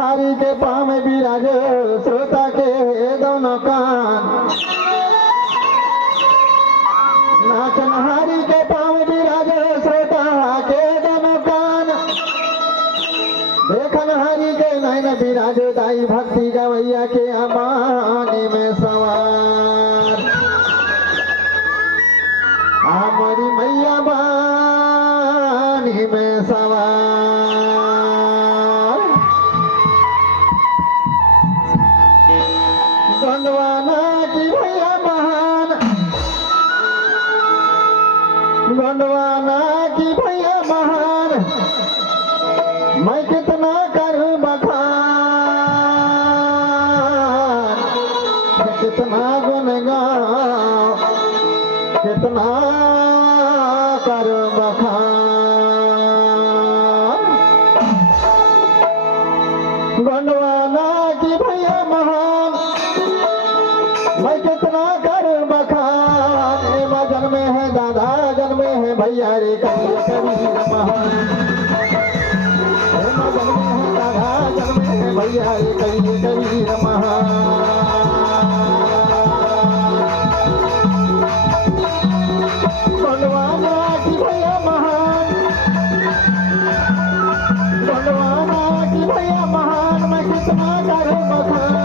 नाचनहारी के पाँव में विराज श्रोता के दोनों कान। नाचनहारी के पाँव में विराज श्रोता के दोनों कान। देखनहारी के नैन विराज दाई भक्ति गवैया के अमानी में सवार। हमारी मैया बानी में सवार। गंडवाना की भैया महान। गंडवाना की भैया महान। मैं कितना करूं बखान। कितना गुण गाऊं कितना करूं बखान। गंडवाना की भैया महान। मैं कितना करूं बखान। एमा जन्मे है दादा जन्मे है भैया रे कबीर कबीर महान। एमा जन्मे है दादा जन्मे है भैया रे कबीर कबीर महान। गंडवाना की भैया महान। गंडवाना की भैया महान। मैं कितना करूं बखान।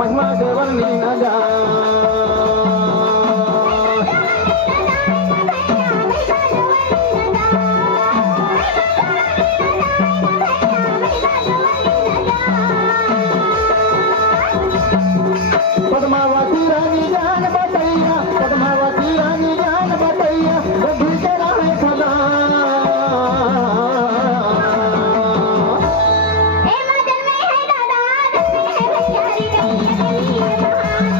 महिमा देवर नीना जा पद्मावती रानी जान बतैया। पद्मावती रानी जान बतैया। बुद्धि के राह खदा जन्मे है दादा जन्मे है भैया रे कबीर कबीर महान।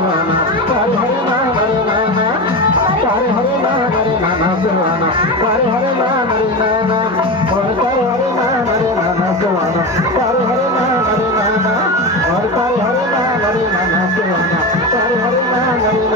सुहाना तारे हरे नाम हरे नाना तारे हरे नाम हरे नाना सुहाना तारे हरे नाम हरे नाना और तारे हरे नाम हरे नाना सुहाना तारे हरे नाम हरे नाना और तारे हरे नाम हरे नाना सुहाना तारे हरे नाम हरे